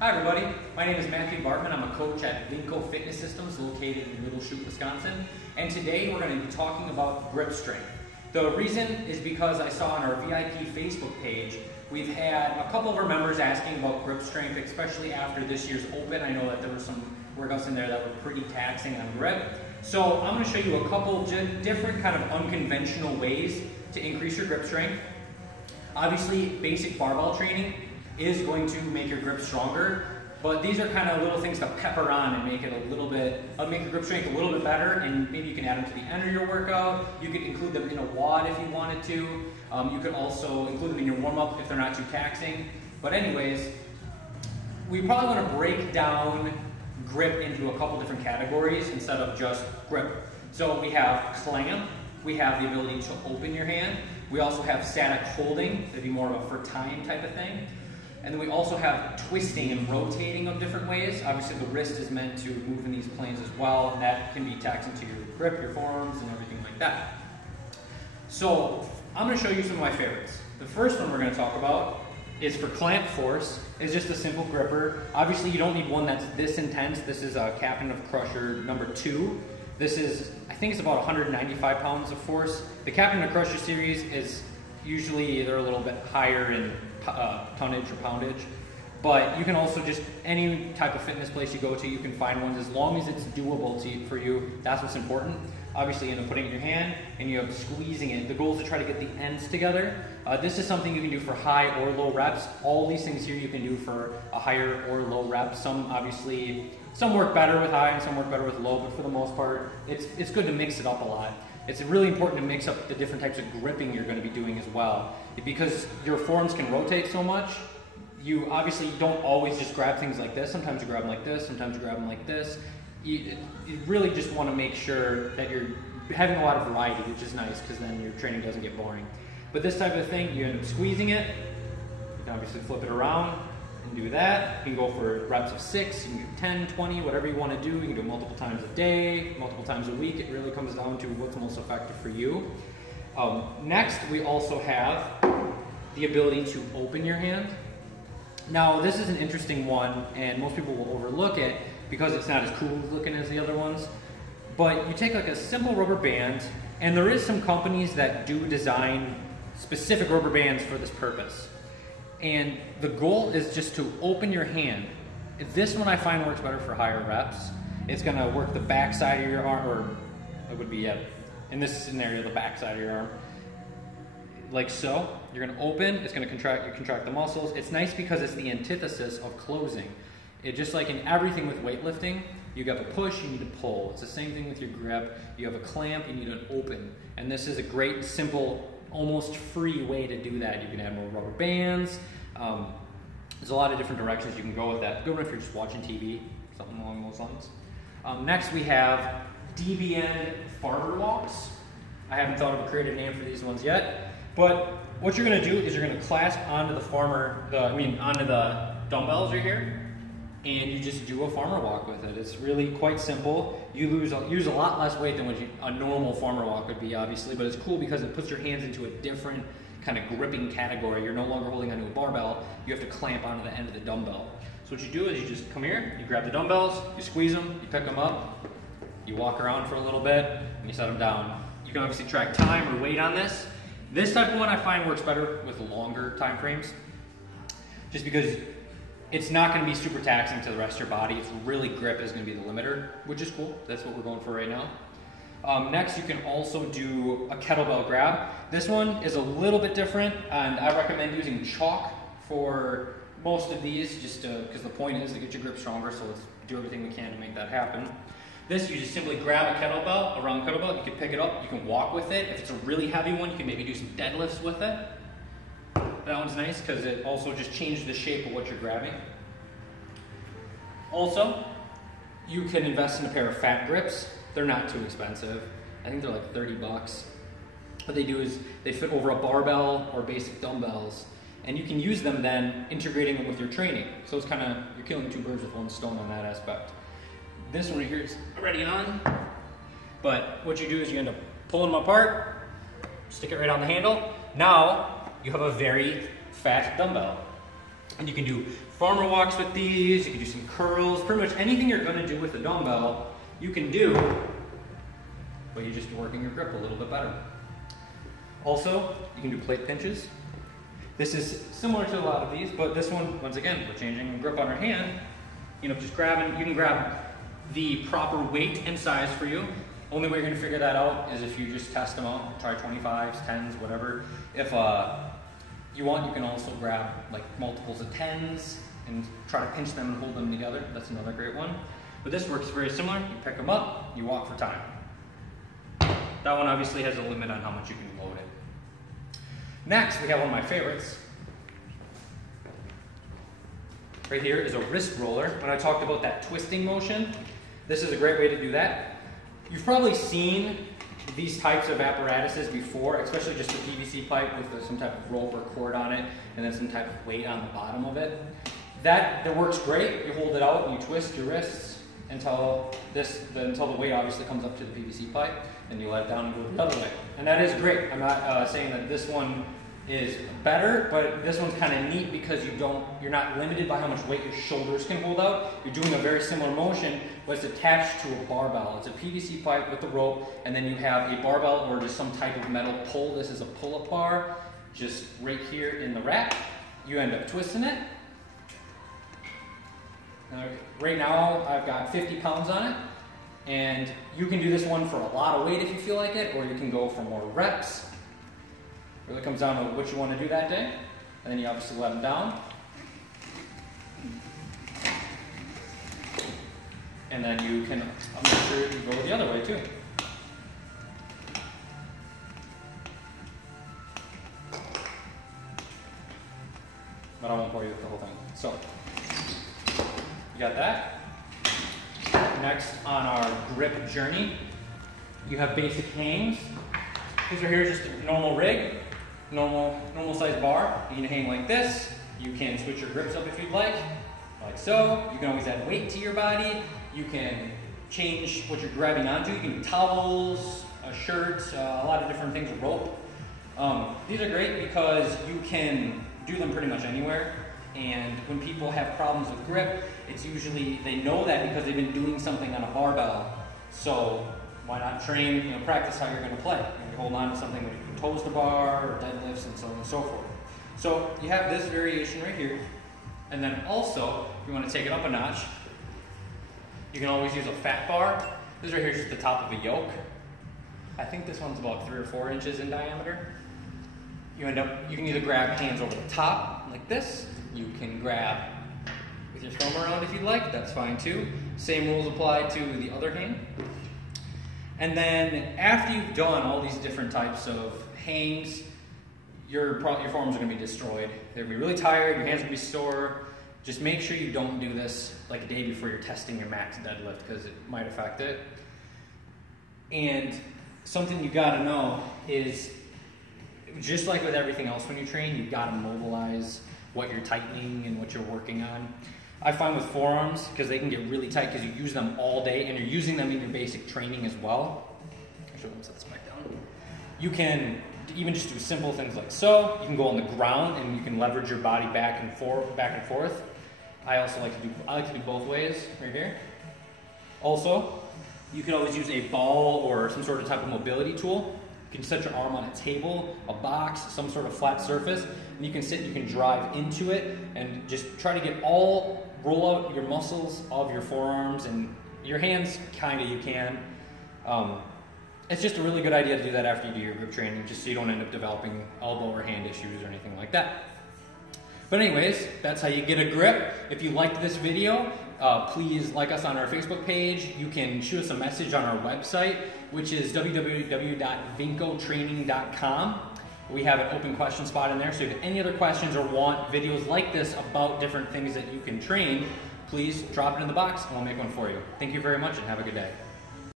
Hi everybody, my name is Matthew Bartman. I'm a coach at Vinco Fitness Systems located in Little Chute, Wisconsin. And today we're going to be talking about grip strength. The reason is because I saw on our VIP Facebook page, we've had a couple of our members asking about grip strength, especially after this year's Open. I know that there were some workouts in there that were pretty taxing on grip. So I'm going to show you a couple different kind of unconventional ways to increase your grip strength. Obviously, basic barbell training is going to make your grip stronger, but these are kind of little things to pepper on and make it a little bit, make your grip strength a little bit better, and maybe you can add them to the end of your workout. You could include them in a WOD if you wanted to. You could also include them in your warm-up if they're not too taxing. But anyways, we probably want to break down grip into a couple different categories instead of just grip. So we have clamp, we have the ability to open your hand, we also have static holding, that'd be more of a for time type of thing. And then we also have twisting and rotating of different ways. Obviously the wrist is meant to move in these planes as well, and that can be taxing to your grip, your forearms, and everything like that. So I'm going to show you some of my favorites. The first one we're going to talk about is for clamp force. It's just a simple gripper. Obviously you don't need one that's this intense. This is a Captain of Crusher number 2. This is, I think it's about 195 pounds of force. The Captain of Crusher series is usually, they're a little bit higher in tonnage or poundage, but you can also just, any type of fitness place you go to, you can find ones as long as it's doable for you. That's what's important. Obviously, you end up putting it in your hand and you end up squeezing it. The goal is to try to get the ends together. This is something you can do for high or low reps. All these things here you can do for a higher or low rep. Some work better with high and some work better with low, but for the most part, it's good to mix it up a lot. It's really important to mix up the different types of gripping you're going to be doing as well. Because your forearms can rotate so much, you obviously don't always just grab things like this. Sometimes you grab them like this, sometimes you grab them like this. You really just want to make sure that you're having a lot of variety, which is nice because then your training doesn't get boring. But this type of thing, you end up squeezing it. You can obviously flip it around and do that. You can go for reps of 6, you can do 10, 20, whatever you want to do. You can do it multiple times a day, multiple times a week. It really comes down to what's most effective for you. Next, we also have the ability to open your hand. Now, this is an interesting one, and most people will overlook it because it's not as cool looking as the other ones. But you take like a simple rubber band, and there is some companies that do design specific rubber bands for this purpose. And the goal is just to open your hand. This one I find works better for higher reps. It's gonna work the back side of your arm, or it would be, in this scenario, the back side of your arm. Like so. You're gonna open, it's gonna contract the muscles. It's nice because it's the antithesis of closing. Just like in everything with weightlifting, you have a push, you need a pull. It's the same thing with your grip. You have a clamp, you need an open. And this is a great, simple, almost free way to do that. You can add more rubber bands. There's a lot of different directions you can go with that. Good one if you're just watching TV, something along those lines. Next we have DBN farmer walks. I haven't thought of a creative name for these ones yet, but what you're going to do is you're going to clasp onto onto the dumbbells right here, and you just do a farmer walk with it. It's really quite simple. You use a lot less weight than what a normal farmer walk would be, obviously, but it's cool because it puts your hands into a different kind of gripping category. You're no longer holding onto a barbell. You have to clamp onto the end of the dumbbell. So what you do is you just come here, you grab the dumbbells, you squeeze them, you pick them up, you walk around for a little bit, and you set them down. You can obviously track time or weight on this. This type of one I find works better with longer time frames, just because it's not going to be super taxing to the rest of your body. It's really grip is going to be the limiter, which is cool. That's what we're going for right now. Next, you can also do a kettlebell grab. This one is a little bit different, and I recommend using chalk for most of these, just because the point is to get your grip stronger, so let's do everything we can to make that happen. This, you just simply grab a kettlebell, a round kettlebell, you can pick it up, you can walk with it. If it's a really heavy one, you can maybe do some deadlifts with it. That one's nice because it also just changes the shape of what you're grabbing. Also, you can invest in a pair of fat grips. They're not too expensive. I think they're like 30 bucks. What they do is they fit over a barbell or basic dumbbells, and you can use them then integrating them with your training. So it's kind of, you're killing 2 birds with 1 stone on that aspect. This one right here is already on, but what you do is you end up pulling them apart, stick it right on the handle. Now you have a very fat dumbbell. And you can do farmer walks with these, you can do some curls, pretty much anything you're gonna do with a dumbbell, you can do, but you're just working your grip a little bit better. Also, you can do plate pinches. This is similar to a lot of these, but this one, once again, we're changing the grip on our hand. You know, just grabbing, you can grab the proper weight and size for you. Only way you're gonna figure that out is if you just test them out, try 25s, 10s, whatever. If you want, you can also grab like multiples of 10s and try to pinch them and hold them together. That's another great one. But this works very similar. You pick them up, you walk for time. That one obviously has a limit on how much you can load it. Next, we have one of my favorites. Right here is a wrist roller. When I talked about that twisting motion, this is a great way to do that. You've probably seen these types of apparatuses before, especially just a PVC pipe with some type of rope or cord on it, and then some type of weight on the bottom of it. That works great. You hold it out and you twist your wrists until the weight obviously comes up to the PVC pipe, and you let it down and go the other way. And that is great. I'm not saying that this one is better, but this one's kind of neat because you're not limited by how much weight your shoulders can hold out. You're doing a very similar motion, but it's attached to a barbell. It's a PVC pipe with a rope, and then you have a barbell or just some type of metal pole. This is a pull-up bar, just right here in the rack. You end up twisting it. Right now, I've got 50 pounds on it, and you can do this one for a lot of weight if you feel like it, or you can go for more reps. It really comes down to what you want to do that day, and then you obviously let them down. And then you can make sure you go the other way too. But I won't bore you with the whole thing. So, you got that. Next on our grip journey, you have basic hangs. These are here just a normal rig, normal size bar. You can hang like this. You can switch your grips up if you'd like so. You can always add weight to your body. You can change what you're grabbing onto. You can do towels, a shirt, a lot of different things, rope. These are great because you can do them pretty much anywhere. And when people have problems with grip, it's usually, they know that because they've been doing something on a barbell. So why not train, practice how you're going to play. You hold on to something where you can toes the bar or deadlifts and so on and so forth. So you have this variation right here. And then also, if you want to take it up a notch, you can always use a fat bar. This right here is just the top of a yoke. I think this one's about 3 or 4 inches in diameter. You can either grab hands over the top like this. You can grab with your thumb around if you'd like, that's fine too. Same rules apply to the other hand. And then after you've done all these different types of hangs, your forearms are going to be destroyed. They're going to be really tired, your hands are going to be sore. Just make sure you don't do this like a day before you're testing your max deadlift because it might affect it. And something you got to know is, just like with everything else when you train, you've got to mobilize what you're tightening and what you're working on. I find with forearms, because they can get really tight because you use them all day and you're using them in your basic training as well. Actually, let me set this back down. You can even just do simple things like so. You can go on the ground and you can leverage your body back and forth. I like to do both ways right here. Also, you can always use a ball or some sort of type of mobility tool. You can set your arm on a table, a box, some sort of flat surface, and you can sit, you can drive into it and just try to roll out your muscles of your forearms and your hands, kinda you can. It's just a really good idea to do that after you do your grip training, just so you don't end up developing elbow or hand issues or anything like that. But anyways, that's how you get a grip. If you liked this video, please like us on our Facebook page. You can shoot us a message on our website, which is www.vincotraining.com. We have an open question spot in there, so if you have any other questions or want videos like this about different things that you can train, please drop it in the box and we'll make one for you. Thank you very much and have a good day.